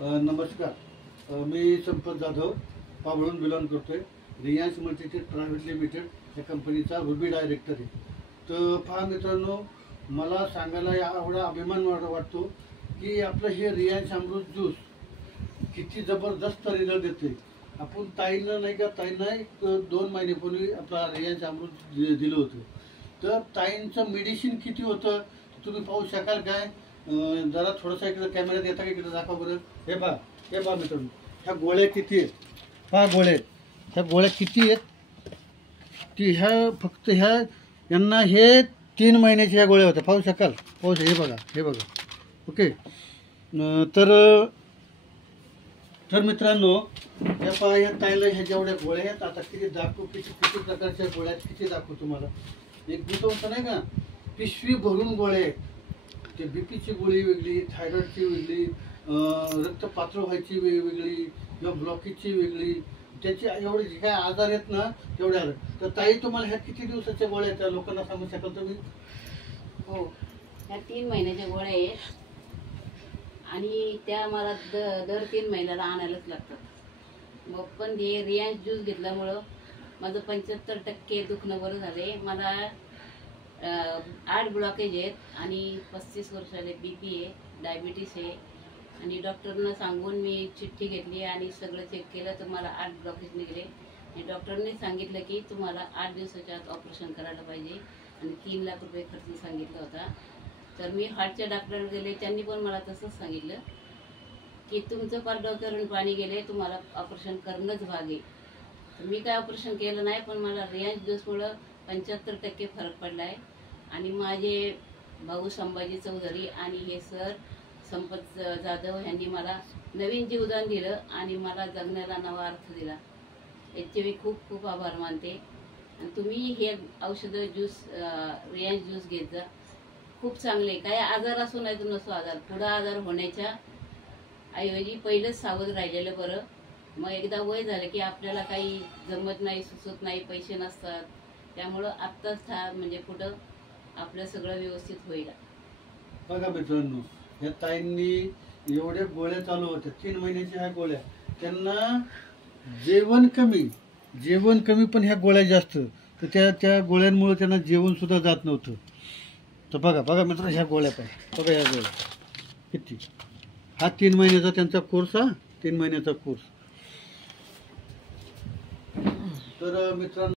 नमस्कार. मी संपत जाधव पाबळून बिलॉंग करतोय. रिलायन्स मल्टीटेक प्रायव्हेट लिमिटेड या कंपनीचा रुबी डायरेक्टर आहे. तर पहा मित्रांनो, मला सांगायला एवढा अभिमान वाटतो की आपलं हे रिलायन्स अमृत ज्यूस किती जबरदस्त रिझल्ट देते. आपण ताईंना नाही का, ताईंना 2 महिन्यापूर्वी आपला रिलायन्स अमृत दिलं होतं. तर ताईंचं मेडिसिन किती होतं तुम्ही पाहू शकाल काय? जरा थोडासा इकडे कॅमेऱ्यात येता का, इकडे दाखवा बरं. हे पहा मित्रांनो, ह्या गोळ्या किती आहेत पहा. ह्या गोळ्या किती आहेत ती फक्त यांना हे 3 महिन्याच्या ह्या गोळ्या होत्या. पाहू शकाल, हे बघा ओके. तर मित्रांनो, या पहा, या ताईला ह्या जेवढ्या गोळ्या आहेत, आता किती दाखवू, किती प्रकारच्या गोळ्या आहेत, किती दाखवू तुम्हाला. एक दिवस होतं नाही का, पिशवी भरून गोळ्या आहेत. ते बीपीची गोळी वेगळी, थायरॉइडची वेगळी, रक्त पातळ व्हायची वेगळी, किंवा ब्लॉकेजची वेगळी, त्याची एवढे जे काय आजार आहेत ना तेवढे आले. तर ताई, तुम्हाला ह्या किती दिवसाच्या गोळ्या आहेत त्या लोकांना सांगू शकाल तुम्ही? हो, ह्या 3 महिन्याच्या गोळ्या आहेत आणि त्या मला दर 3 महिन्याला आणायलाच लागतात. मग पण हे रिलायन्स ज्यूस घेतल्यामुळं माझं 75% दुखणं बरं झाले. मला 8 ब्लॉकेज आहेत आणि 35 वर्षाले BP आहे, डायबिटीस आहे. आणि डॉक्टरना सांगून मी चिठ्ठी घेतली आणि सगळं चेक केलं तर मला 8 ब्लॉकेज निघले. आणि डॉक्टरने सांगितलं की तुम्हाला 8 दिवसाच्या आत ऑपरेशन करायला पाहिजे आणि 3 लाख रुपये खर्च सांगितला होता. तर मी हार्टच्या डॉक्टरकडे गेले, त्यांनी पण मला तसंच सांगितलं की तुमचं पार डोक्यावरून पाणी गेले, तुम्हाला ऑपरेशन करणंच भाग आहे. तर मी काय ऑपरेशन केलं नाही, पण मला रिलायन्स ज्यूसमुळं 75% फरक पडला आहे. आणि माझे भाऊ संभाजी चौधरी आणि हे सर संपत जाधव यांनी मला नवीन जीवदान दिलं आणि मला जगण्याला नवा अर्थ दिला. याचे मी खूप खूप आभार मानते. आणि तुम्ही हे औषधं ज्यूस रिलायन्स ज्यूस घेत जा, खूप चांगले. काय आजार असो नाही तर नसो, आजार पुढं आजार होण्याच्या ऐवजी पहिलंच सावध राहिलेलं बरं. मग एकदा वय झालं की आपल्याला काही जमत नाही, सुचत नाही, पैसे नसतात. त्यामुळं आत्ताच म्हणजे पुढं आपलं सगळं व्यवस्थित होईल. बघा मित्रांनो, या ताईंनी एवढ्या गोळ्या चालू होत्या, 3 महिन्याच्या ह्या गोळ्या. त्यांना जेवण कमी पण ह्या गोळ्या जास्त. तर त्या गोळ्यांमुळे त्यांना जेवण सुद्धा जात नव्हतं. तर बघा मित्रांनो, ह्या गोळ्या बघा ह्या गोळ्या किती. हा 3 महिन्याचा त्यांचा कोर्स, 3 महिन्याचा कोर्स. तर मित्रांनो,